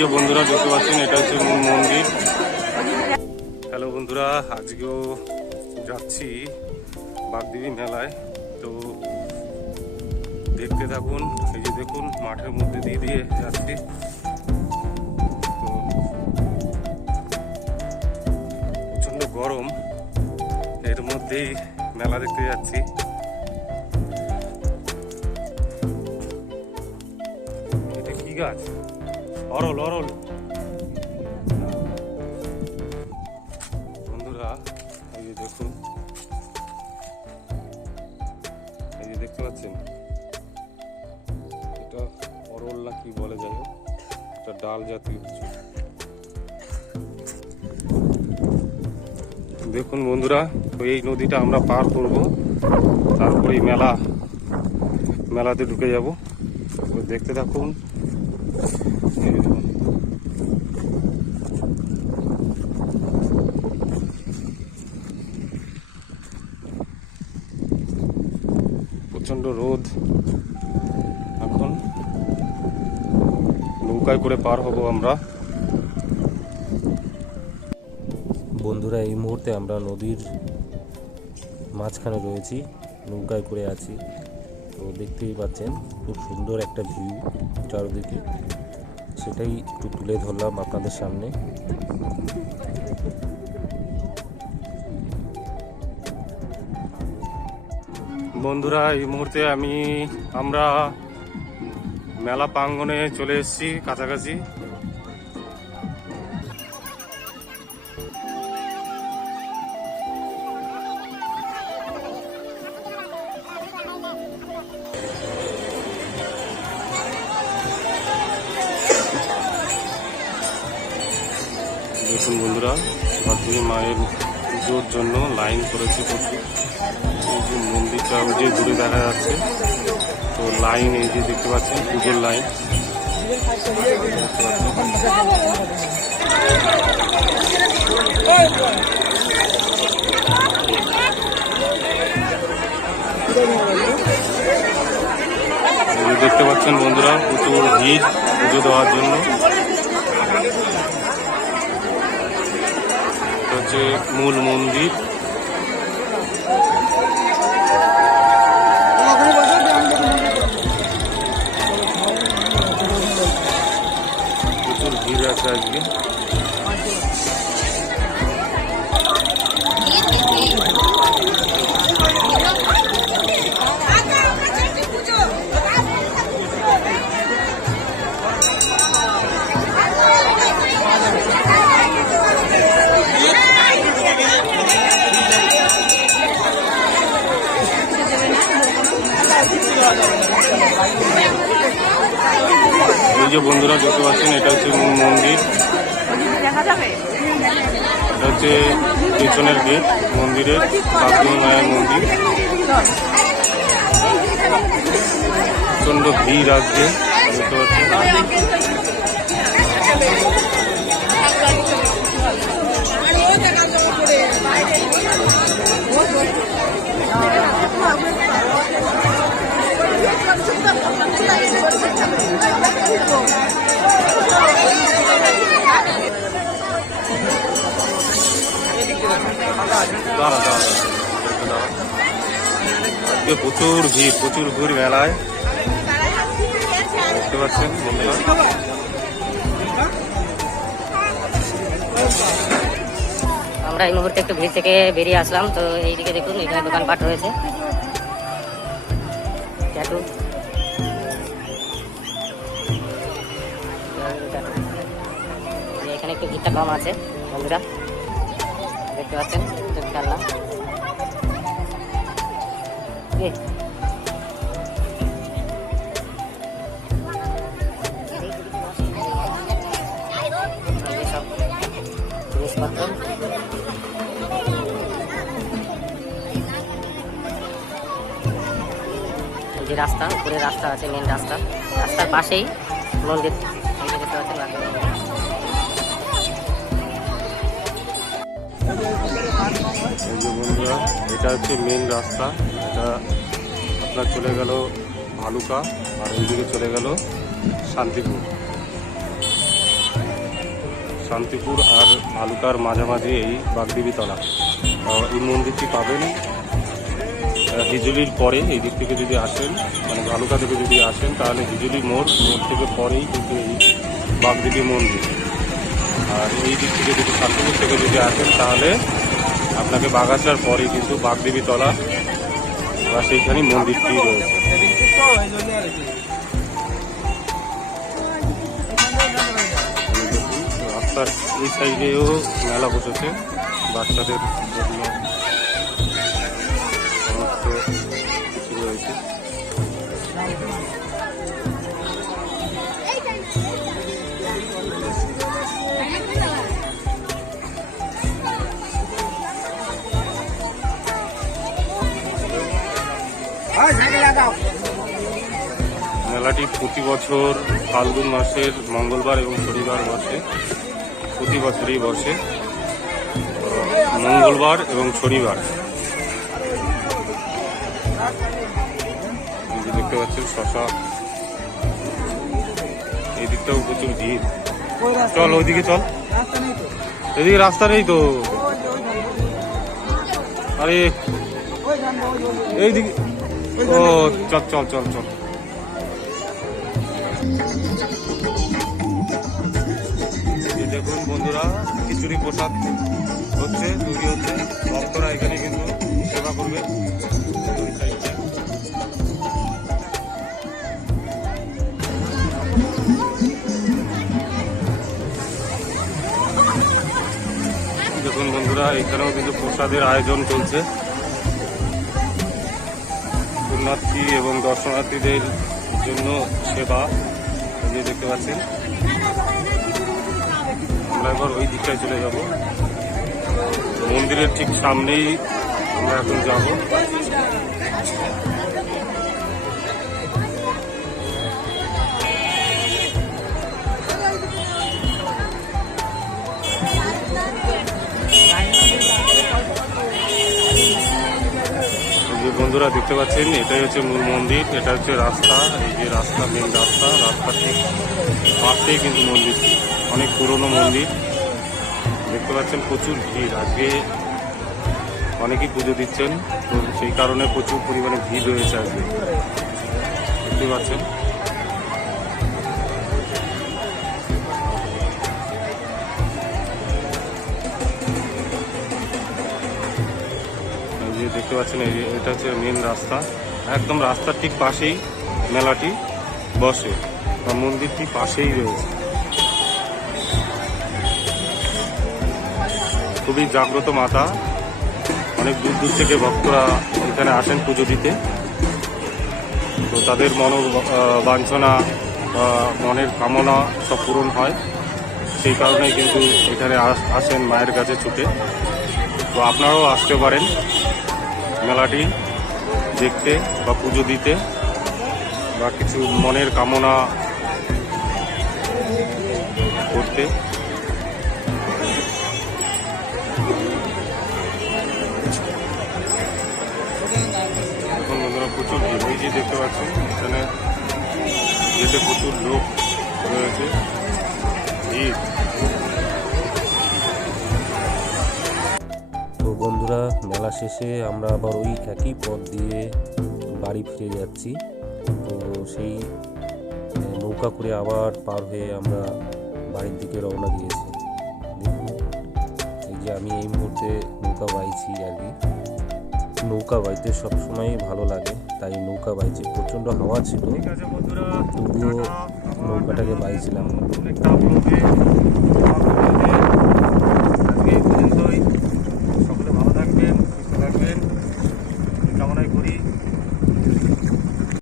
যে বন্ধুরা দেখতে পাচ্ছেন, এটা হচ্ছে মূল মন্দির। হ্যালো বন্ধুরা, আজকেও যাচ্ছি বাগদেবী মেলায়। তো দেখতে থাকুন, এই যে দেখুন, মাঠের মধ্যে দিয়ে দিয়ে যাচ্ছি। তো প্রচণ্ড গরম, এর মধ্যেই মেলা দেখতে যাচ্ছি। এটা কি গাছ? অরল অরল। বন্ধুরা, এই যে দেখুন। এই যে দেখতে পাচ্ছেন? এটা অরল না কি বলে যাই এটা ডাল জাতীয় কিছু। দেখুন বন্ধুরা, এই নদীটা আমরা পার করব। তারপরে মেলা, মেলাতে ঢুকে যাব। দেখতে থাকুন। প্রচণ্ড রোদ। এখন নৌকায় করে পার হব আমরা। বন্ধুরা, এই মুহূর্তে আমরা নদীর মাঝখানে রয়েছি, নৌকায় করে আছি। তো দেখতেই পাচ্ছেন, খুব সুন্দর একটা ভিউ চারদিকে। সেটাই একটু তুলে ধরলাম আপনাদের সামনে। বন্ধুরা, এই মুহূর্তে আমি, আমরা মেলা প্রাঙ্গনে চলে এসেছি কাছাকাছি। দেখুন বন্ধুরা ভারতীয় মায়ের পুজোর জন্য লাইন করেছে প্রচুর। এই যে মন্দিরটা যে দূরে দেখা যাচ্ছে। তো লাইন এই যে দেখতে পাচ্ছেন, পুজোর লাইন দেখতে পাচ্ছেন বন্ধুরা, প্রচুর ভিড় পুজো দেওয়ার জন্য এটা হচ্ছে মূল মন্দির। প্রচুর ভিড় আছে আজকে। যে বন্ধুরা দেখতে পাচ্ছেন, এটা হচ্ছে মন্দির। এটা হচ্ছে পেছনের গেট, মন্দিরের কাকুনি মায়ের মন্দির। প্রচণ্ড ভিড় আজকে, দেখতে পাচ্ছেন। প্রচুর ভিড় প্রচুর ভিড় মেলায়। দেখতে পাচ্ছেন, বন্ধুরা। আমরা এই মুহূর্তে একটু ভিড় থেকে বেরিয়ে আসলাম, তো এইদিকে দেখুন, এখানে দোকানপাট রয়েছে। এখানে একটু ভিড়টা কম আছে, বন্ধুরা। দেখতে পাচ্ছেন জিনিসপত্র। যে রাস্তা উপরে রাস্তা আছে মেন রাস্তা। রাস্তার পাশেই মন্দির। দেখতে পাচ্ছেন বন্ধুরা এটা হচ্ছে মেন রাস্তা। এটা আপনার চলে গেল ভালুকা আর এইদিকে চলে গেল শান্তিপুর। শান্তিপুর আর ভালুকার মাঝামাঝি এই বাগদেবী তলা আহ, এই মন্দিরটি পাবেন হিজুলির পরে এই দিক থেকে যদি আসেন মানে ভালুকা থেকে যদি আসেন তাহলে হিজুলি মোড় মোড় থেকে পরেই কিন্তু এই বাগদেবী মন্দির। এই দিক থেকে যদি শান্তিপুর থেকে যদি আসেন, তাহলে আপনাকে বাগাছার পরে কিন্তু বাগদেবী তলা বা সেইখানে মন্দিরটি রয়েছে রাস্তার এই সাইডেও মেলা বসেছে, বাচ্চাদের জন্য সমস্ত কিছু রয়েছে। মেলাটি প্রতি বছর ফাল্গুন মাসের মঙ্গলবার এবং শনিবার বসে। প্রতি বছরই বসে। মঙ্গলবার এবং শনিবার। দেখতে পাচ্ছেন শশা। এই দিকটাও প্রচুর ভিড়। চল, ওইদিকে চল। এদিকে রাস্তা নেই তো। আরে, এইদিকে ও চল চল চল চল। দেখুন বন্ধুরা খিচুড়ি প্রসাদ হচ্ছে তৈরি হচ্ছে। ভক্তরা এখানে কিন্তু সেবা করবে। দেখুন বন্ধুরা এখানেও কিন্তু প্রসাদের আয়োজন চলছে। পুণ্যার্থী এবং দর্শনার্থীদের জন্য সেবা যে দেখতে পাচ্ছেন। আমরা এবার ওই দিকটায় চলে যাব। মন্দিরের ঠিক সামনেই আমরা এখন যাব। বন্ধুরা দেখতে পাচ্ছেন, এটাই হচ্ছে মূল মন্দির, এটা হচ্ছে রাস্তা, এই যে রাস্তা মেন রাস্তা রাস্তা ঠিক পাশেই কিন্তু মন্দিরটি অনেক পুরনো মন্দির। দেখতে পাচ্ছেন প্রচুর ভিড়, আজকে অনেকেই পুজো দিচ্ছেন সেই কারণে প্রচুর পরিমাণে ভিড় রয়েছে আজকে। দেখতে পাচ্ছেন। দেখতে পাচ্ছেন এটা হচ্ছে মেন রাস্তা। একদম রাস্তার ঠিক পাশেই মেলাটি বসে, বা মন্দিরটি পাশেই রয়েছে। খুবই জাগ্রত মাতা। অনেক দূর দূর থেকে ভক্তরা এখানে আসেন পুজো দিতে। তো তাদের মনো বাঞ্ছনা মনের কামনা সব পূরণ হয়। সেই কারণেই কিন্তু এখানে আস- আসেন মায়ের কাছে ছুটে। তো আপনারাও আসতে পারেন। মেলাটি দেখতে বা পুজো দিতে বা কিছু মনের কামনা করতে। এখন বন্ধুরা প্রচুর ভিড়। যে দেখতে পাচ্ছেন, এখানে যেতে প্রচুর লোক রয়েছে। ভিড়। বন্ধুরা মেলা শেষে আমরা আবার ওই একই পথ দিয়ে বাড়ি ফিরে যাচ্ছি। তো সেই নৌকা করে আবার পার হয়ে আমরা বাড়ির দিকে রওনা দিয়েছি। এই যে আমি এই মুহূর্তে নৌকা বাইছি আর কি। নৌকা বাইতে সবসময়ই ভালো লাগে তাই নৌকা বাইছি। প্রচণ্ড হাওয়া ছিল তবুও নৌকাটাকে বাইছিলাম।